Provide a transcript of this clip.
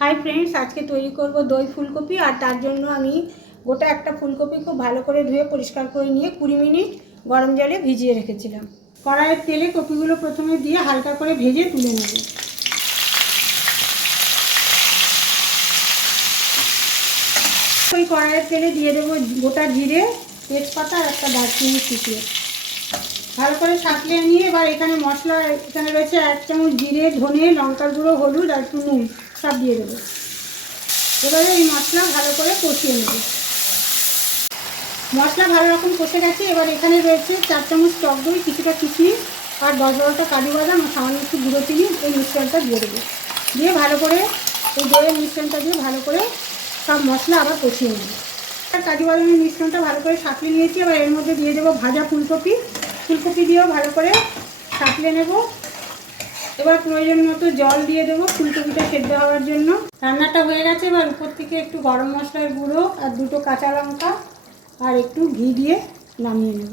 Hi friends, आज के तैरी करब दई फुलकपि और तार जन्य आमी गोटा एक फुलकपि खूब भालो करे धुए परिष्कार करे निये 20 मिनट गरम जले भिजिए रेखेछिलाम। कड़ाइয়ের तेले कपिगुलो प्रथमे दिए हालका करे भेजे तुले नेब। ओई कड़ाइয়ের तेले दिए देब गोटा जिरे, तेजपाता और एक दारचिनी कुचिए ভালো করে ছাঁকলে নিয়ে এবার এখানে মশলা এখানে রয়েছে 1 চামচ জিরে, ধনে, লঙ্কার গুঁড়ো, হলুদ আর একটু নুন সব দিয়ে দেবো। এবারে এই মশলা ভালো করে কষিয়ে নেব। মশলা ভালো রকম কষে গেছে। এবার এখানে রয়েছে 4 চামচ টক দই, কিছুটা কিশমিশ আর 10-12টা কাজু বাদাম আর সামান্য একটু গুঁড়ো চিনি এই মিশ্রণটা দিয়ে দেবো। দিয়ে ভালো করে এই দইয়ের মিশ্রণটা দিয়ে ভালো করে সব মশলা আবার কষিয়ে নেব। কাজু বাদামের মিশ্রণটা ভালো করে সাঁতলে নিয়েছি। এবার এর মধ্যে দিয়ে দেবো ভাজা ফুলকপি। ফুলকপি দিয়েও ভালো করে সাঁতলে নেব। এবার প্রয়োজন মতো জল দিয়ে দেবো ফুলকপিটা সেদ্ধ হওয়ার জন্য। রান্নাটা হয়ে গেছে। এবার উপর থেকে একটু গরম মশলার গুঁড়ো আর 2টো কাঁচা লঙ্কা আর একটু ঘি দিয়ে নামিয়ে নেব।